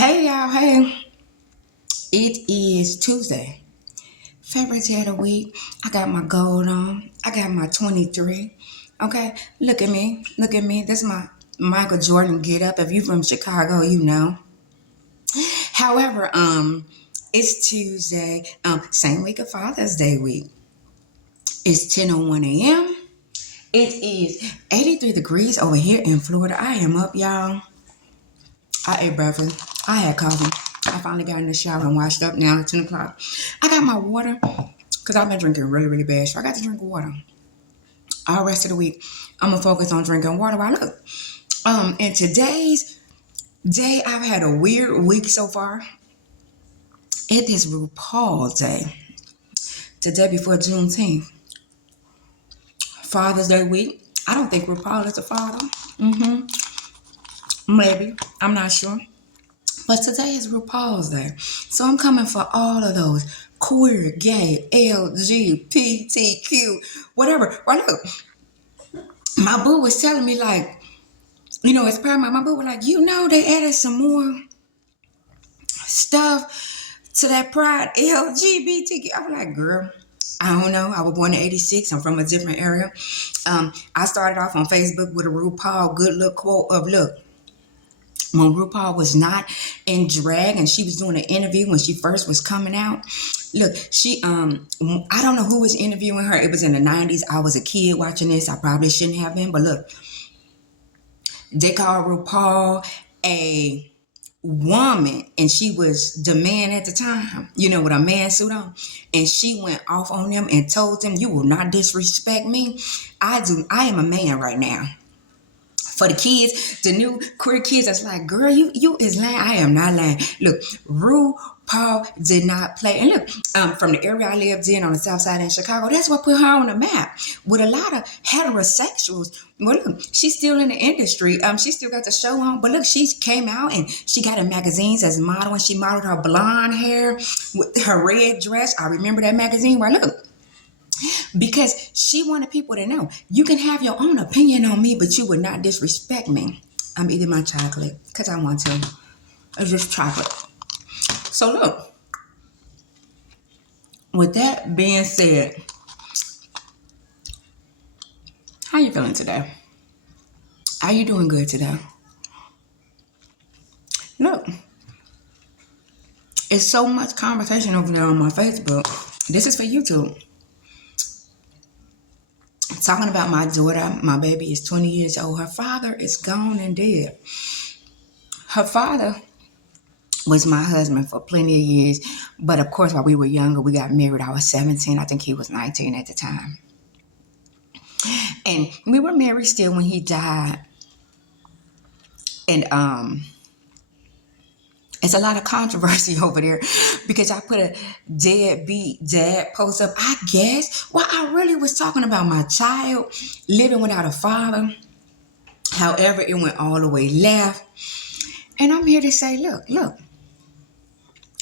Hey y'all, hey. It is Tuesday, favorite day of the week. I got my gold on. I got my 23. Okay, look at me. Look at me. This is my Michael Jordan get up. If you from Chicago, you know. However, it's Tuesday, same week of Father's Day week. It's 10:01 a.m. It is 83 degrees over here in Florida. I am up, y'all. I ate breakfast. I had coffee. I finally got in the shower and washed up. Now it's 10 o'clock. I got my water because I've been drinking really, really bad. So I got to drink water. All rest of the week, I'm going to focus on drinking water. While look, in today's day, I've had a weird week so far. It is RuPaul Day. Today before Juneteenth. Father's Day week. I don't think RuPaul is a father. Maybe. I'm not sure. But today is RuPaul's Day. So I'm coming for all of those queer, gay, LGBTQ, whatever. Right, look, my boo was telling me, like, it's paramount. My boo was like, they added some more stuff to that pride LGBTQ. I was like, girl, I don't know. I was born in 86. I'm from a different area. I started off on Facebook with a RuPaul good look quote of, look, when RuPaul was not in drag and she was doing an interview when she first was coming out. Look, she I don't know who was interviewing her. It was in the 90s. I was a kid watching this. I probably shouldn't have been, but look, they called RuPaul a woman and she was the man at the time, with a man suit on. And she went off on them and told them, you will not disrespect me. I am a man right now. For the kids, the new queer kids, that's like, girl, you is lying. I am not lying. Look, RuPaul did not play. And look, from the area I lived in on the south side in Chicago, that's what put her on the map. With a lot of heterosexuals. Well, look, she's still in the industry. She still got the show on. But look, she came out and she got in magazines as a model. And she modeled her blonde hair with her red dress. I remember that magazine where, look, because she wanted people to know you can have your own opinion on me, but you would not disrespect me. I'm eating my chocolate because I want to. It's just chocolate. So look, with that being said, how you feeling today? Are you doing good today? Look, it's so much conversation over there on my Facebook. This is for YouTube. Talking about my daughter. My baby is 20 years old. Her father is gone and dead. Her father was my husband for plenty of years. But of course, while we were younger, we got married. I was 17. I think he was 19 at the time. And we were married still when he died. And it's a lot of controversy over there because I put a deadbeat dad post up, I guess. Well, I really was talking about my child living without a father. However, it went all the way left. And I'm here to say, look,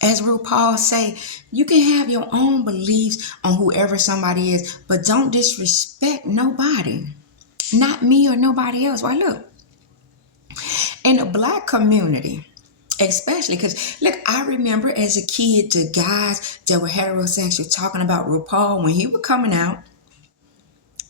as RuPaul say, you can have your own beliefs on whoever somebody is, but don't disrespect nobody. Not me or nobody else. Why, look, in the Black community, especially, because, look, I remember as a kid, the guys that were heterosexual talking about RuPaul when he was coming out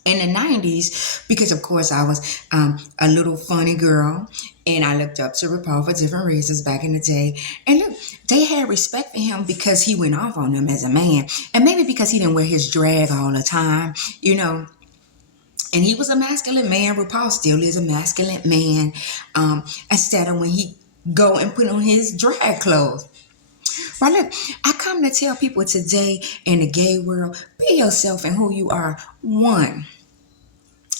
in the 90s, because, of course, I was a little funny girl, and I looked up to RuPaul for different reasons back in the day. And look, they had respect for him because he went off on them as a man, and maybe because he didn't wear his drag all the time, And he was a masculine man. RuPaul still is a masculine man, instead of when he go and put on his drag clothes. Right, look, I come to tell people today in the gay world, be yourself and who you are, one.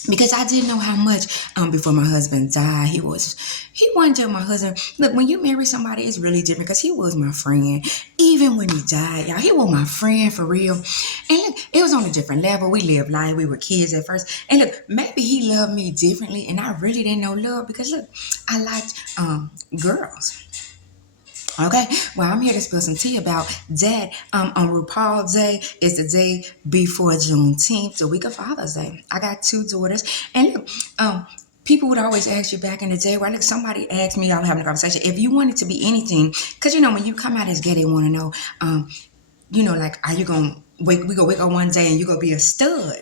Because I didn't know how much before my husband died. He wasn't just my husband. Look, when you marry somebody, it's really different because he was my friend. Even when he died, y'all, he was my friend for real. And look, it was on a different level. We lived life. We were kids at first. And look, maybe he loved me differently. And I really didn't know love because, look, I liked girls. Okay, well, I'm here to spill some tea about that. On RuPaul's Day is the day before Juneteenth, the week of Father's Day. I got two daughters, and look, people would always ask you back in the day, right? Like somebody asked me, I was having a conversation, if you wanted to be anything, because you know, when you come out as gay, they want to know, like, are you going to wake up one day and you're going to be a stud?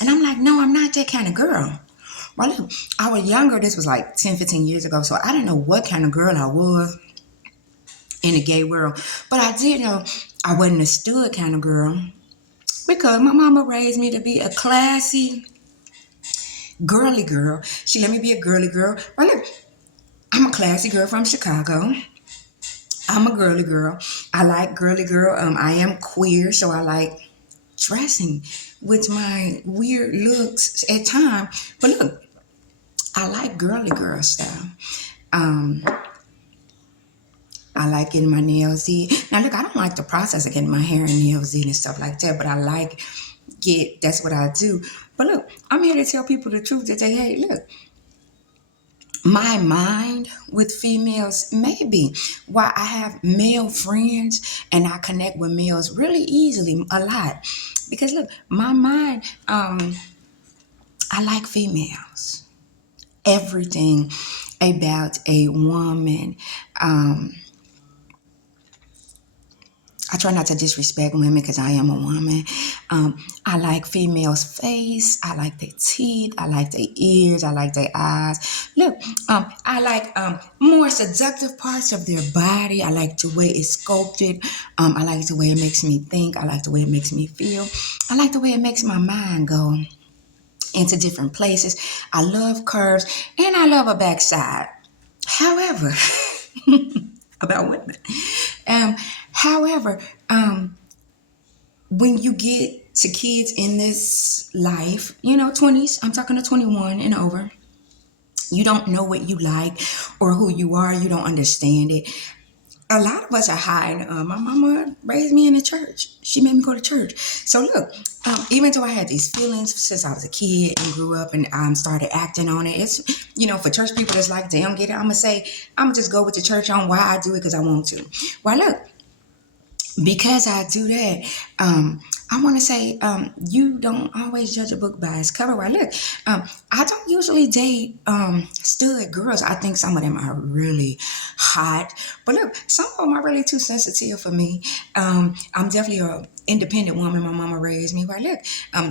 And I'm like, no, I'm not that kind of girl. Well, look, I was younger. This was like 10, 15 years ago. So I didn't know what kind of girl I was in the gay world. But I did know I wasn't a stud kind of girl because my mama raised me to be a classy, girly girl. She let me be a girly girl. Well, look, I'm a classy girl from Chicago. I'm a girly girl. I like girly girl. I am queer, so I like dressing with my weird looks at times. But look, I like girly girl style. Um, I like getting my nails did. Now look, I don't like the process of getting my hair and nails did and stuff like that, but I like that's what I do. But look, I'm here to tell people the truth that hey, look, my mind with females, maybe why I have male friends and I connect with males really easily a lot. Because look, my mind, I like females. Everything about a woman. I try not to disrespect women because I am a woman. I like females' face. I like their teeth. I like their ears. I like their eyes. Look, I like more seductive parts of their body. I like the way it's sculpted. I like the way it makes me think. I like the way it makes me feel. I like the way it makes my mind go into different places. I love curves and I love a backside. However, about women. However, when you get to kids in this life, 20s, I'm talking to 21 and over, you don't know what you like or who you are. You don't understand it. A lot of us are hiding. My mama raised me in the church. She made me go to church. So look, even though I had these feelings since I was a kid and grew up and started acting on it, it's, for church people that's like, they don't get it. I'm going to say, I'm going to just go with the church on why I do it because I want to. Well, look, because I do that, I want to say you don't always judge a book by its cover. Well, look, I don't usually date stud girls. I think some of them are really hot. But look, some of them are really too sensitive for me. I'm definitely an independent woman. My mama raised me. Well, look,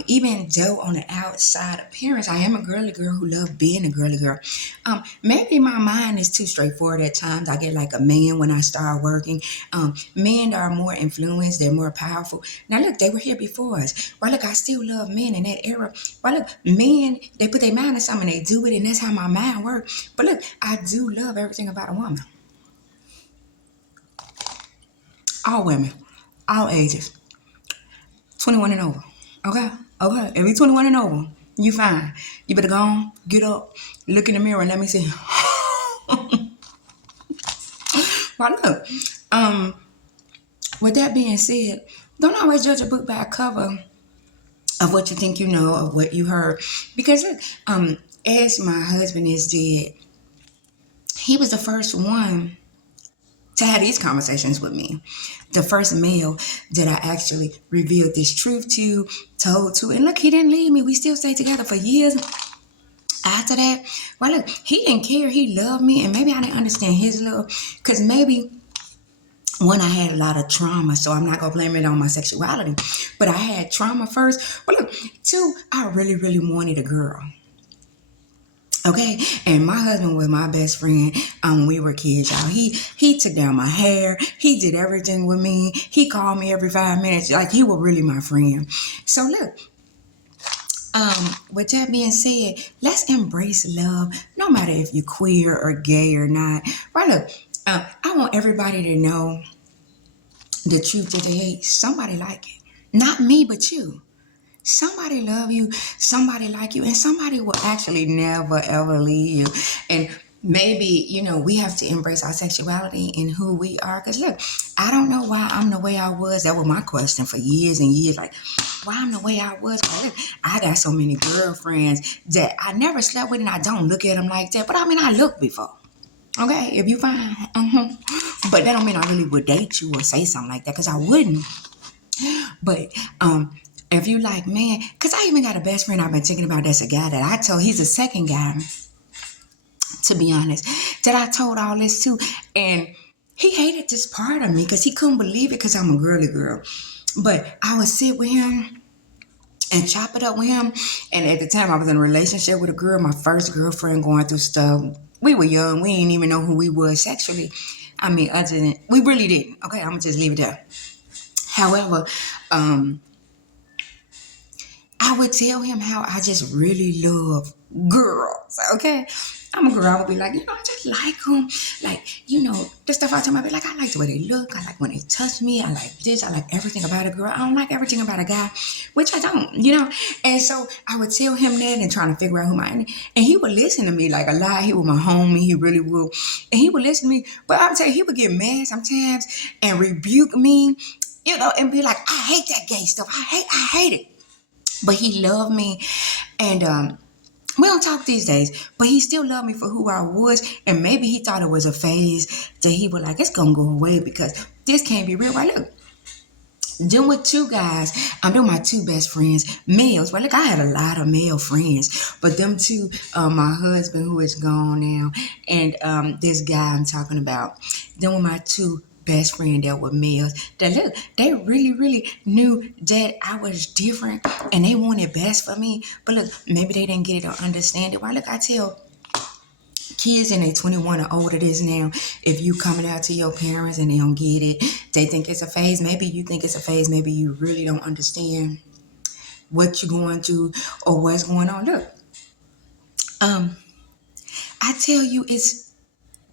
even though on the outside appearance, I am a girly girl who loves being a girly girl. Maybe my mind is too straightforward at times. I get like a man when I start working. Men are more influenced. They're more powerful. Now, look, they were here before us. Well, look, I still love men in that era. Well, look, men, they put their mind on something, they do it, and that's how my mind works. But look, I do love everything about a woman. All women, all ages, 21 and over. Okay? Okay. If you're 21 and over, you fine. You better go on, get up, look in the mirror, and let me see. Well, look, with that being said, don't always judge a book by a cover of what you think you know, of what you heard. Because look, as my husband is dead, he was the first one to have these conversations with me. The first male that I actually revealed this truth to, told to. And look, he didn't leave me. We still stayed together for years. After that, well, look, he didn't care. He loved me. And maybe I didn't understand his love. Because maybe, one, I had a lot of trauma. So I'm not going to blame it on my sexuality. But I had trauma first. But look, two, I really, really wanted a girl. Okay, and my husband was my best friend when we were kids, y'all. He took down my hair. He did everything with me. He called me every 5 minutes. Like, he was really my friend. So look, with that being said, let's embrace love, no matter if you're queer or gay or not. Right, look, I want everybody to know the truth that they hate. Somebody like it. Not me, but you. Somebody love you, somebody like you, and somebody will actually never, ever leave you. And maybe, we have to embrace our sexuality and who we are. Because look, I don't know why I'm the way I was. That was my question for years and years. Like, why I'm the way I was. Look, I got so many girlfriends that I never slept with and I don't look at them like that. But I mean, I looked before. Okay, if you find, but that don't mean I really would date you or say something like that, because I wouldn't. But, if you like, man, because I even got a best friend I've been thinking about that's a guy that I told, he's the second guy to be honest, that I told all this to. And he hated this part of me because he couldn't believe it because I'm a girly girl. But I would sit with him and chop it up with him. And at the time, I was in a relationship with a girl, my first girlfriend, going through stuff. We were young. We didn't even know who we were sexually. I mean, other than, we really didn't. Okay, I'm going to just leave it there. However, I would tell him how I just really love girls, okay? I'm a girl. I would be like, I just like them. Like, the stuff I tell my baby, like, I like the way they look. I like when they touch me. I like this. I like everything about a girl. I don't like everything about a guy, which I don't. And so I would tell him that and trying to figure out and he would listen to me like a lot. He was my homie. He really would. And he would listen to me. But I would tell you, he would get mad sometimes and rebuke me, and be like, I hate that gay stuff. I hate it. But he loved me, and we don't talk these days, but he still loved me for who I was, and maybe he thought it was a phase that he was like, it's gonna go away because this can't be real. Right, look, dealing with two guys, I'm doing my two best friends, males. Well, look, I had a lot of male friends, but them two, my husband who is gone now, and this guy I'm talking about, them were my two best friend that were males. That look, they really, really knew that I was different and they wanted best for me. But look, maybe they didn't get it or understand it. Why, look, I tell kids in their 21 or older this now, if you coming out to your parents and they don't get it, they think it's a phase. Maybe you think it's a phase. Maybe you really don't understand what you're going through or what's going on. Look, I tell you, it's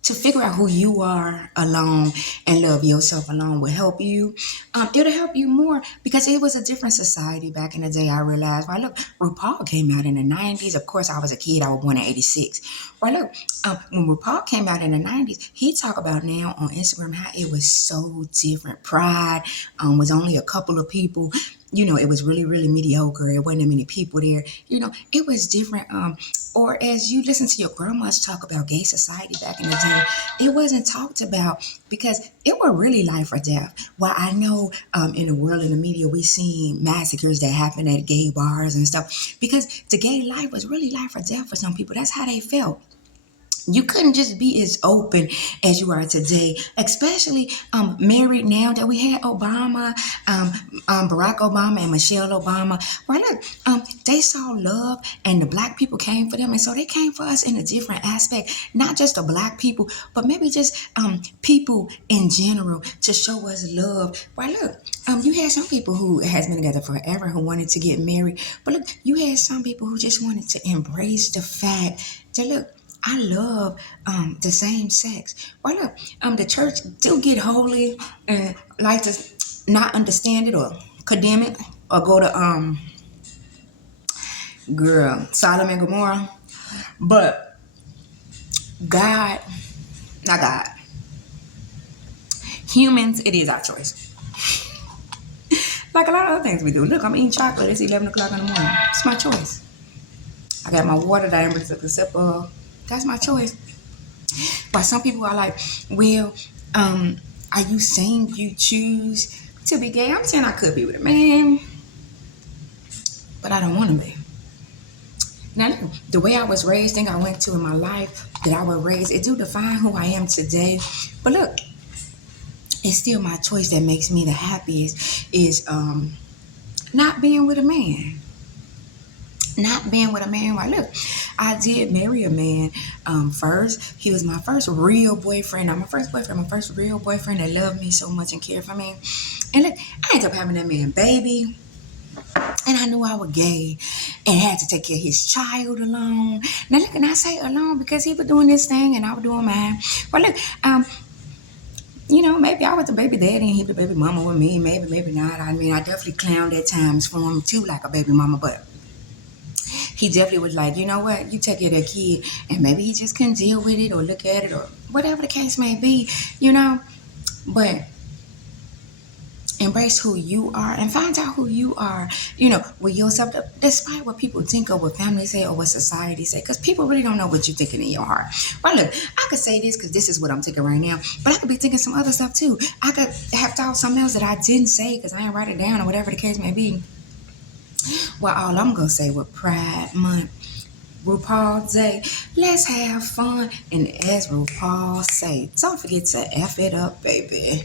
to figure out who you are alone and love yourself alone will help you. It'll help you more because it was a different society back in the day. I realized, well, look, RuPaul came out in the 90s. Of course, I was a kid. I was born in 86. Well, look, when RuPaul came out in the 90s, he talked about now on Instagram how it was so different. Pride was only a couple of people. It was really, really mediocre. It wasn't that many people there. It was different. Or as you listen to your grandmas talk about gay society back in the day, it wasn't talked about because it was really life or death. While I know in the world, in the media, we seen massacres that happen at gay bars and stuff because the gay life was really life or death for some people. That's how they felt. You couldn't just be as open as you are today, especially married now that we had Obama, Barack Obama and Michelle Obama. Well, look, they saw love and the black people came for them. And so they came for us in a different aspect, not just the black people, but maybe just people in general to show us love. Well, look, you had some people who has been together forever who wanted to get married. But look, you had some people who just wanted to embrace the fact that, look, I love the same sex. Why not? The church do get holy and like to not understand it or condemn it or go to Sodom and Gomorrah. But God, not God. Humans, it is our choice. Like a lot of other things we do. Look, I'm eating chocolate. It's 11 o'clock in the morning. It's my choice. I got my water that I ain't really took a sip of. That's my choice. But some people are like, well, are you saying you choose to be gay? I'm saying I could be with a man, but I don't want to be. Now, the way I was raised, thing I went to in my life, that I was raised, it do define who I am today. But look, it's still my choice that makes me the happiest is not being with a man. Not being with a man. Right, look, I did marry a man first. He was my first real boyfriend. Not my first boyfriend, my first real boyfriend that loved me so much and cared for me. And look, I ended up having that man baby. And I knew I was gay and had to take care of his child alone. Now look, and I say alone because he was doing this thing and I was doing mine. But look, maybe I was the baby daddy and he was the baby mama with me. Maybe, maybe not. I mean, I definitely clowned at times for him too, like a baby mama, but he definitely was like, you know what, you take care of that kid, and maybe he just couldn't deal with it or look at it or whatever the case may be, but embrace who you are and find out who you are, with yourself, despite what people think or what family say or what society say, because people really don't know what you're thinking in your heart. Well, look, I could say this because this is what I'm thinking right now, but I could be thinking some other stuff too. I could have thought something else that I didn't say because I didn't write it down or whatever the case may be. Well, all I'm going to say with Pride Month, RuPaul say, let's have fun. And as RuPaul say, don't forget to F it up, baby.